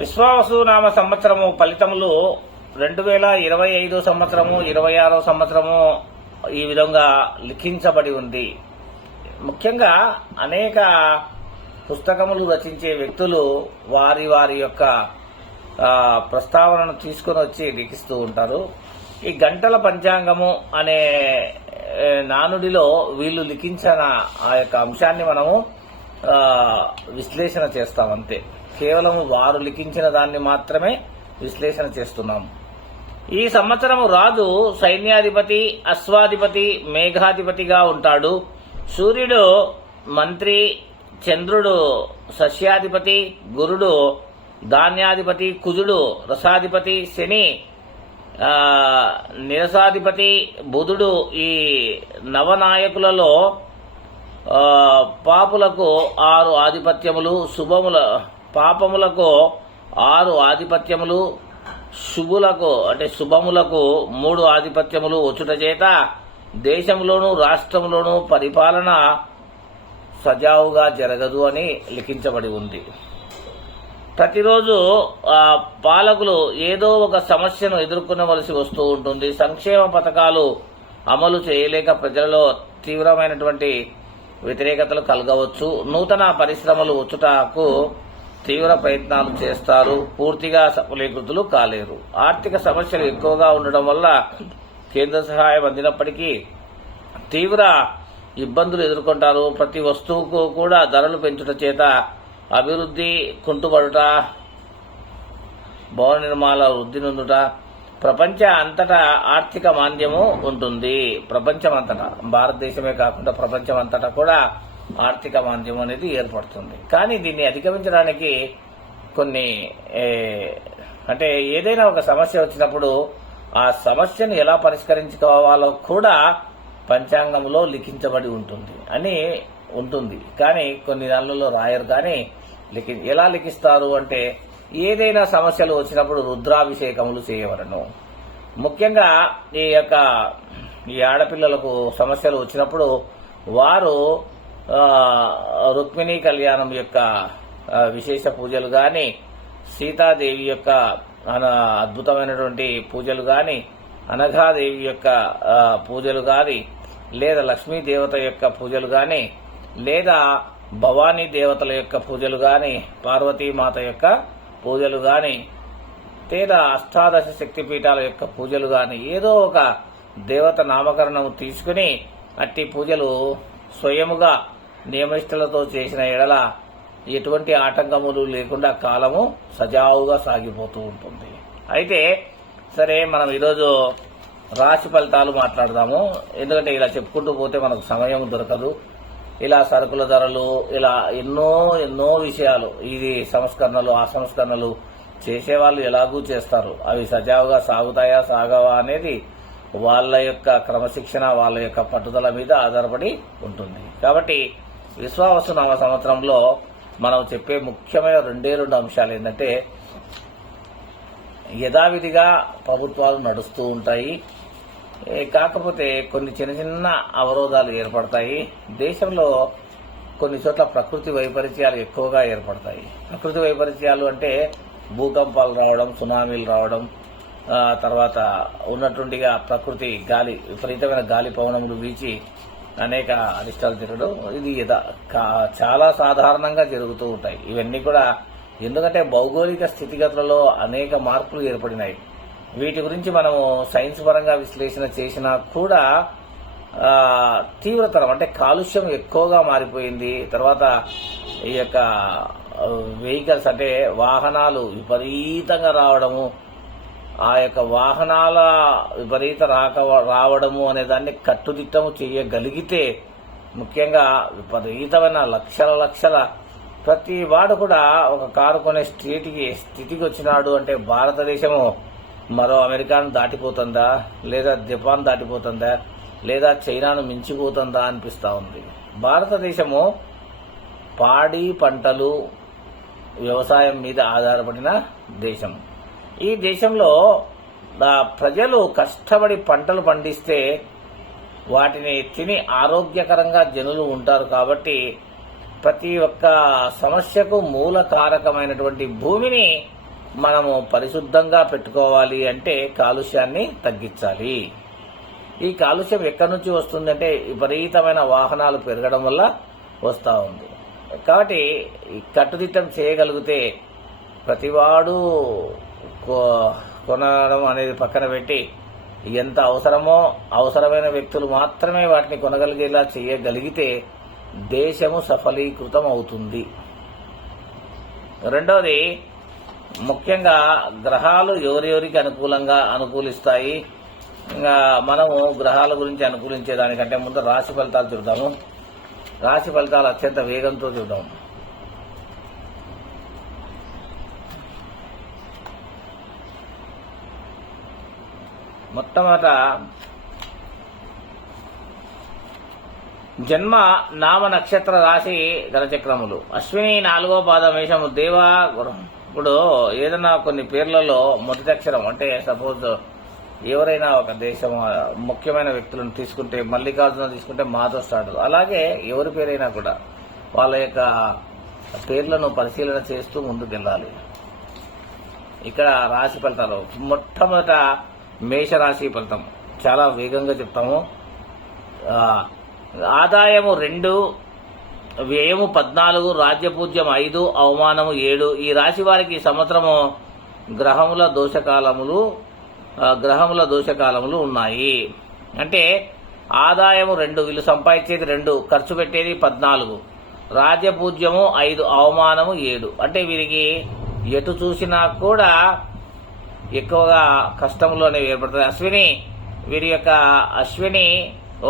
విశ్వావసునామ సంవత్సరము ఫలితములు 2025 సంవత్సరము 26 సంవత్సరము ఈ విధంగా లిఖించబడి ఉంది. ముఖ్యంగా అనేక పుస్తకములు రచించే వ్యక్తులు వారి వారి యొక్క ప్రస్తావనను తీసుకుని వచ్చి లిఖిస్తూ ఉంటారు. ఈ గంటల పంచాంగము అనే నానుడిలో వీళ్ళు లిఖించిన ఆ యొక్క అంశాన్ని మనము విశ్లేషణ చేస్తాం. అంతే, కేవలం వారు లిఖించిన దాన్ని మాత్రమే విశ్లేషణ చేస్తున్నాము. ఈ సంవత్సరము రాజు సైన్యాధిపతి, అశ్వాధిపతి, మేఘాధిపతిగా ఉంటాడు. సూర్యుడు మంత్రి, చంద్రుడు సస్యాధిపతి, గురుడు ధాన్యాధిపతి, కుజుడు రసాధిపతి, శని నిరసాధిపతి, బుధుడు ఈ నవనాయకులలో పాపులకు 6 ఆధిపత్యములు, పాపములకు 6 ఆధిపత్యములు, శుభులకు అంటే శుభములకు 3 ఆధిపత్యములు వచ్చుట చేత దేశంలోనూ రాష్ట్రంలోనూ పరిపాలన సజావుగా జరగదు అని లిఖించబడి ఉంది. ప్రతిరోజు పాలకులు ఏదో ఒక సమస్యను ఎదుర్కొనవలసి వస్తూ ఉంటుంది. సంక్షేమ పథకాలు అమలు చేయలేక ప్రజలలో తీవ్రమైనటువంటి వ్యతిరేకతలు కలగవచ్చు. నూతన పరిశ్రమలు వచ్చుటకు తీవ్ర ప్రయత్నాలు చేస్తారు, పూర్తిగా సఫలీకృతులు కాలేరు. ఆర్థిక సమస్యలు ఎక్కువగా ఉండడం వల్ల కేంద్ర సహాయం అందినప్పటికీ తీవ్ర ఇబ్బందులు ఎదుర్కొంటారు. ప్రతి వస్తువుకు కూడా ధరలు పెంచుట చేత అభివృద్ధి కుంటుపడుట, భవన నిర్మాణ వృద్ధి నొందుట, ప్రపంచ అంతటా ఆర్థిక మాంద్యము ఉంటుంది. ప్రపంచమంతటా, భారతదేశమే కాకుండా ప్రపంచమంతటా కూడా ఆర్థిక మాంద్యం అనేది ఏర్పడుతుంది. కానీ దీన్ని అధిగమించడానికి కొన్ని అంటే ఏదైనా ఒక సమస్య వచ్చినప్పుడు ఆ సమస్యను ఎలా పరిష్కరించుకోవాలో కూడా పంచాంగంలో లిఖించబడి ఉంటుంది. కానీ కొన్ని దానిలో రాయరు. కానీ ఎలా లిఖిస్తారు అంటే ఏదైనా సమస్యలు వచ్చినప్పుడు రుద్రాభిషేకములు చేయవలను. ముఖ్యంగా ఈ ఆడపిల్లలకు సమస్యలు వచ్చినప్పుడు వారు రుక్మిణీ కళ్యాణం యొక్క విశేష పూజలు గాని, సీతాదేవి యొక్క అద్భుతమైనటువంటి పూజలు గాని, అనఘాదేవి యొక్క పూజలు గాని, లేదా లక్ష్మీదేవత యొక్క పూజలు గాని, లేదా భవానీ దేవతల యొక్క పూజలు గాని, పార్వతీమాత యొక్క పూజలు గాని, లేదా అష్టాదశ శక్తిపీఠాల యొక్క పూజలు గాని, ఏదో ఒక దేవత నామకరణం తీసుకుని అట్టి పూజలు స్వయముగా నియమిష్టలతో చేసిన ఎడల ఎటువంటి ఆటంకములు లేకుండా కాలము సజావుగా సాగిపోతూ ఉంటుంది. అయితే సరే, మనం ఈరోజు రాశి ఫలితాలు మాట్లాడదాము. ఎందుకంటే ఇలా చెప్పుకుంటూ పోతే మనకు సమయం దొరకదు. ఇలా సరుకుల ధరలు, ఇలా ఎన్నో విషయాలు, ఇది సంస్కరణలు, ఆ సంస్కరణలు చేసేవాళ్ళు ఎలాగూ చేస్తారు. అవి సజావుగా సాగుతాయా సాగవా అనేది వాళ్ళ యొక్క క్రమశిక్షణ, వాళ్ళ యొక్క పట్టుదల మీద ఆధారపడి ఉంటుంది. కాబట్టి విశ్వావసునామ సంవత్సరంలో మనం చెప్పే ముఖ్యమైన 2 అంశాలు ఏంటంటే, యథావిధిగా ప్రభుత్వాలు నడుస్తూ ఉంటాయి. కాకపోతే కొన్ని చిన్న అవరోధాలు ఏర్పడతాయి. దేశంలో కొన్ని చోట్ల ప్రకృతి వైపరీత్యాలు ఎక్కువగా ఏర్పడతాయి. ప్రకృతి వైపరీత్యాలు అంటే భూకంపాలు రావడం, సునామీలు రావడం, తర్వాత ఉన్నట్టుండిగా ప్రకృతి గాలి, విపరీతమైన గాలి పవనములు వీచి అనేక అరిష్టాలు జరగడం, ఇది చాలా సాధారణంగా జరుగుతూ ఉంటాయి. ఇవన్నీ కూడా ఎందుకంటే భౌగోళిక స్థితిగతులలో అనేక మార్పులు ఏర్పడినాయి. వీటి గురించి మనము సైన్స్ పరంగా విశ్లేషణ చేసినా కూడా తీవ్రతరం అంటే కాలుష్యం ఎక్కువగా మారిపోయింది. తర్వాత ఈ యొక్క వెహికల్స్ అంటే వాహనాలు విపరీతంగా రావడము, ఆ యొక్క వాహనాల విపరీత రావడము అనే దాన్ని కట్టుదిట్టము చేయగలిగితే, ముఖ్యంగా విపరీతమైన లక్షల ప్రతి వాడు కూడా ఒక కారు కొనే స్థితికి వచ్చినాడు అంటే భారతదేశము మరో అమెరికాను దాటిపోతుందా, లేదా జపాన్ దాటిపోతుందా, లేదా చైనాను మించిపోతుందా అనిపిస్తూ ఉంది. భారతదేశము పాడి పంటలు, వ్యవసాయం మీద ఆధారపడిన దేశం. ఈ దేశంలో ప్రజలు కష్టపడి పంటలు పండిస్తే వాటిని తిని ఆరోగ్యకరంగా జనులు ఉంటారు. కాబట్టి ప్రతి ఒక్క సమస్యకు మూల కారకమైనటువంటి భూమిని మనము పరిశుద్ధంగా పెట్టుకోవాలి అంటే కాలుష్యాన్ని తగ్గించాలి. ఈ కాలుష్యం ఎక్కడి నుంచి వస్తుందంటే విపరీతమైన వాహనాలు పెరగడం వల్ల వస్తూ ఉంది. కాబట్టి కట్టుదిట్టం చేయగలిగితే ప్రతివాడు కొనడం అనేది పక్కన పెట్టి ఎంత అవసరమో అవసరమైన వ్యక్తులు మాత్రమే వాటిని కొనగలిగేలా చేయగలిగితే దేశము సఫలీకృతం అవుతుంది. రెండవది, ముఖ్యంగా గ్రహాలు ఎవరెవరికి అనుకూలిస్తాయి. ఇంకా మనము గ్రహాల గురించి అనుకూలించే దానికంటే ముందు రాశి ఫలితాలు చూద్దాము. రాశి ఫలితాలు అత్యంత వేగంతో చూద్దాం. మొట్టమొదట జన్మ నామ నక్షత్ర రాశి గణచక్రములు. అశ్విని 4వ పాదం మేషము. దేవా ఇప్పుడు ఏదైనా కొన్ని పేర్లలో మొదటి అక్షరం అంటే సపోజ్ ఎవరైనా ఒక దేశం ముఖ్యమైన వ్యక్తులను తీసుకుంటే మల్లికార్జున తీసుకుంటే మాతో స్టార్ట్. అలాగే ఎవరి పేరైనా కూడా వాళ్ళ యొక్క పేర్లను పరిశీలన చేస్తూ ముందుకెళ్ళాలి. ఇక్కడ రాశి ఫలితాలు మొట్టమొదట మేషరాశి ఫలితం చాలా వేగంగా చెప్తాము. ఆదాయము 2, వ్యయము 14, రాజ్యపూజ్యం 5, అవమానము 7. ఈ రాశి వారికి సంవత్సరము గ్రహముల దోషకాలములు ఉన్నాయి. అంటే ఆదాయము 2, వీళ్ళు సంపాదించేది 2, ఖర్చు పెట్టేది 14, రాజ్యపూజ్యము 5, అవమానము 7. అంటే వీరికి ఎటు చూసినా కూడా ఎక్కువగా కష్టంలోనే ఏర్పడుతుంది. అశ్విని, వీరి యొక్క అశ్విని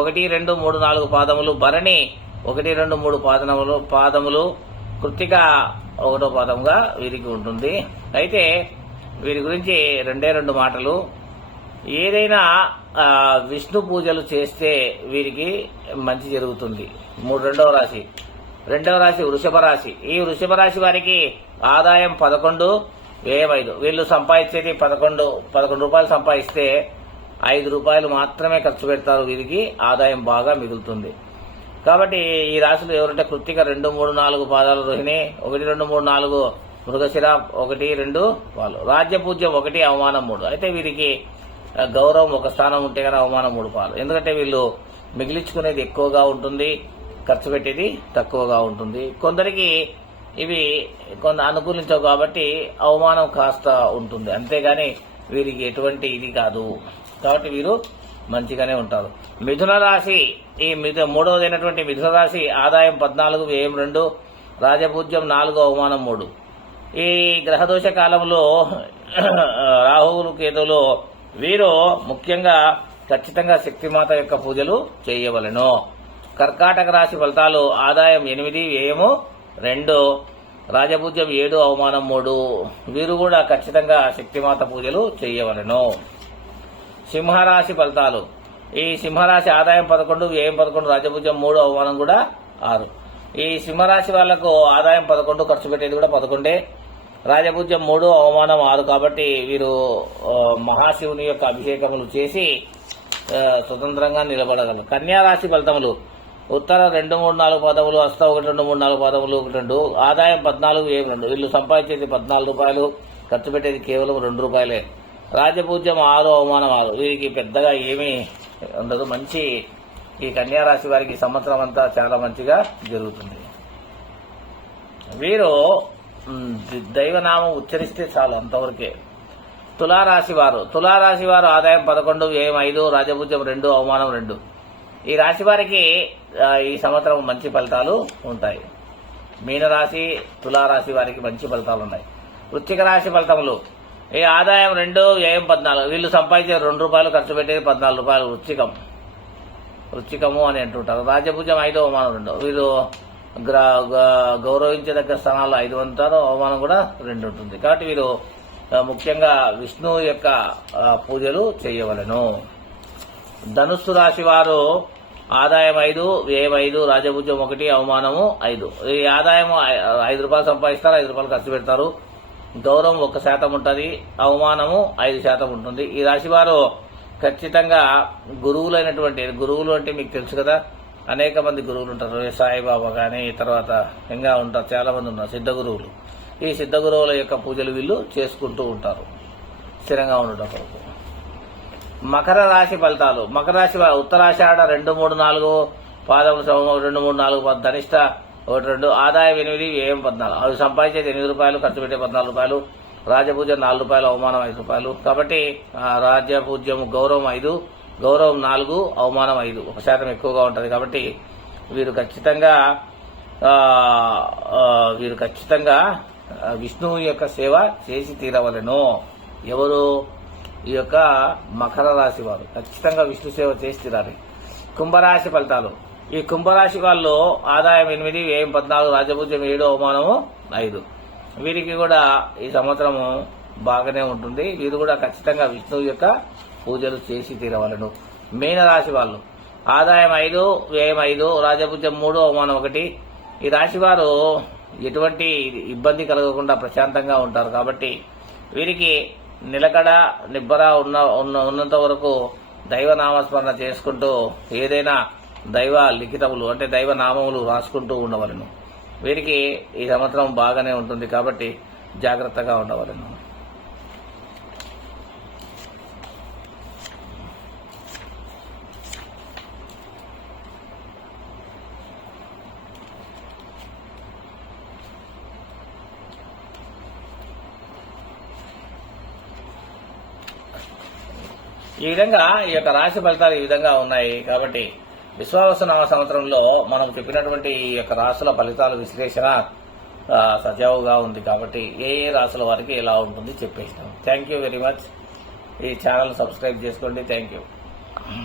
1, 2, 3, 4 పాదములు, భరణి 1, 2, 3 పాదములు, కృత్తిక 1వ పాదముగా వీరికి ఉంటుంది. అయితే వీరి గురించి 2 మాటలు. ఏదైనా విష్ణు పూజలు చేస్తే వీరికి మంచి జరుగుతుంది. రెండవ రాశి వృషభ రాశి. ఈ వృషభ రాశి వారికి ఆదాయం 11, వ్యయం 5. వీళ్ళు సంపాదించేది 11 రూపాయలు సంపాదిస్తే 5 రూపాయలు మాత్రమే ఖర్చు పెడతారు. వీరికి ఆదాయం బాగా మిగులుతుంది. కాబట్టి ఈ రాశులు ఎవరంటే కృత్తిక 2, 3, 4 పాదాలు, రోహిణి 1, 2, 3, 4, మృగశిర 1, 2 పాలు, రాజ్యపూజ్యం 1, అవమానం 3. అయితే వీరికి గౌరవం 1 స్థానం ఉంటే కానీ అవమానం 3 పాలు. ఎందుకంటే వీళ్ళు మిగిలించుకునేది ఎక్కువగా ఉంటుంది, ఖర్చు పెట్టేది తక్కువగా ఉంటుంది. కొందరికి ఇవి అనుకూలించవు కాబట్టి అవమానం కాస్త ఉంటుంది. అంతేగాని వీరికి ఎటువంటి ఇది కాదు. కాబట్టి వీరు మంచిగానే ఉంటారు. మిథున రాశి. ఈ మూడవదైనటువంటి మిథున రాశి ఆదాయం 14, వ్యయం 2, రాజపూజ్యం 4, అవమానం 3. ఈ గ్రహదోష కాలంలో రాహువులు కేతువులు వీరు ముఖ్యంగా ఖచ్చితంగా శక్తిమాత యొక్క పూజలు చేయవలెను. కర్కాటక రాశి ఫలితాలు ఆదాయం 8, వ్యయము 2, రాజపూజ్యం 7, అవమానం 3. వీరు కూడా ఖచ్చితంగా శక్తిమాత పూజలు చేయవలెను. సింహరాశి ఫలితాలు. ఈ సింహరాశి ఆదాయం 11, వ్యయం 11, రాజపూజ్యం 3, అవమానం కూడా 6. ఈ సింహరాశి వాళ్లకు ఆదాయం 11, ఖర్చు పెట్టేది కూడా 11, రాజపూజ్యం 3, అవమానం 6. కాబట్టి వీరు మహాశివుని యొక్క అభిషేకములు చేసి స్వతంత్రంగా నిలబడగలరు. కన్యారాశి ఫలితములు ఉత్తర 2, 3, 4 పాదములు, హస్త 1, 2, 3, 4 పాదములు 2, ఆదాయం 14, వ్యయం 2. వీళ్ళు సంపాదించేది 14 రూపాయలు, ఖర్చు పెట్టేది కేవలం 2 రూపాయలే. రాజపూజ్యం 6, అవమానం 6. వీరికి పెద్దగా ఏమీ ఉండదు. మంచి ఈ కన్యారాశి వారికి సంవత్సరం అంతా చాలా మంచిగా జరుగుతుంది. వీరు దైవనామం ఉచ్చరిస్తే చాలు, అంతవరకే. తులారాశి వారు ఆదాయం 11, వ్యయం 5, రాజపూజ్యం 2, అవమానం 2. ఈ రాశి వారికి ఈ సంవత్సరం మంచి ఫలితాలు ఉంటాయి. మీనరాశి, తులారాశి వారికి మంచి ఫలితాలు ఉన్నాయి. వృశ్చిక రాశి ఫలితములు. ఈ ఆదాయం 2, వ్యయం 14. వీళ్ళు సంపాదించే 2 రూపాయలు, ఖర్చు పెట్టేది 14 రూపాయలు. వృశ్చికము అని అంటుంటారు. రాజపూజ్యం 5, అవమానం 2. వీరు గౌరవించదగ్గ స్థానాలు 5 ఉంటారు, అవమానం కూడా 2 ఉంటుంది. కాబట్టి వీరు ముఖ్యంగా విష్ణువు యొక్క పూజలు చేయవలెను. ధనుస్సు రాశి వారు ఆదాయం 5, వ్యయం 5, రాజపూజ్యం 1, అవమానము 5. ఈ ఆదాయం 5 రూపాయలు సంపాదిస్తారు, 5 రూపాయలు ఖర్చు పెడతారు. గౌరవం 1% ఉంటుంది, అవమానము 5% ఉంటుంది. ఈ రాశి వారు ఖచ్చితంగా గురువులు అంటే మీకు తెలుసు కదా, అనేక మంది గురువులు ఉంటారు. సాయిబాబా కానీ తర్వాత ఇంకా ఉంటారు, చాలా మంది ఉన్నారు సిద్ధ గురువులు. ఈ సిద్ధ గురువుల యొక్క పూజలు వీళ్ళు చేసుకుంటూ ఉంటారు స్థిరంగా ఉండటం కొరకు. మకర రాశి ఫలితాలు. మకర రాశి ఉత్తరాషాఢ 2, 3, 4 పాదములు 2, 3, 4 ధనిష్ట 1, 2 ఆదాయం 8 వ్యయం 14. అవి సంపాదించేది 8 రూపాయలు, ఖర్చు పెట్టే 14 రూపాయలు, రాజపూజ 4 రూపాయలు, అవమానం 5 రూపాయలు. కాబట్టి రాజ్యపూజ్యం గౌరవం 5, గౌరవం 4, అవమానం 5, 1% ఎక్కువగా ఉంటుంది. కాబట్టి వీరు ఖచ్చితంగా విష్ణువు యొక్క సేవ చేసి తీరవలెను. ఎవరు? ఈ యొక్క మకర రాశి వారు ఖచ్చితంగా విష్ణు సేవ చేసి తీరాలి. కుంభరాశి ఫలితాలు. ఈ కుంభరాశి వాళ్ళు ఆదాయం 8, వ్యయం 14, రాజపూజ్యం 7, అవమానము 5. వీరికి కూడా ఈ సంవత్సరము బాగానే ఉంటుంది. వీరు కూడా ఖచ్చితంగా విష్ణువు యొక్క పూజలు చేసి తీరవలను. మీన రాశి వాళ్ళు ఆదాయం 5, వ్యయం 5, రాజపూజ్యం 3, అవమానం 1. ఈ రాశి వారు ఎటువంటి ఇబ్బంది కలగకుండా ప్రశాంతంగా ఉంటారు. కాబట్టి వీరికి నిలకడ నిబ్బర ఉన్నంత వరకు దైవ నామస్మరణ చేసుకుంటూ ఏదైనా దైవ లిఖితములు అంటే దైవ నామములు రాసుకుంటూ ఉండవలను. వీరికి ఈ సంవత్సరం బాగానే ఉంటుంది. కాబట్టి జాగ్రత్తగా ఉండవలను. ఈ విధంగా ఈ యొక్క రాశి ఫలితాలు ఈ విధంగా ఉన్నాయి. కాబట్టి విశ్వావసునామ సంవత్సరంలో మనం చెప్పినటువంటి ఈ యొక్క రాశుల ఫలితాల విశ్లేషణ సజావుగా ఉంది. కాబట్టి ఏ రాశుల వారికి ఎలా ఉంటుంది చెప్పేసినాం. Thank you very much. ఈ ఛానల్ సబ్స్క్రైబ్ చేసుకోండి. Thank you.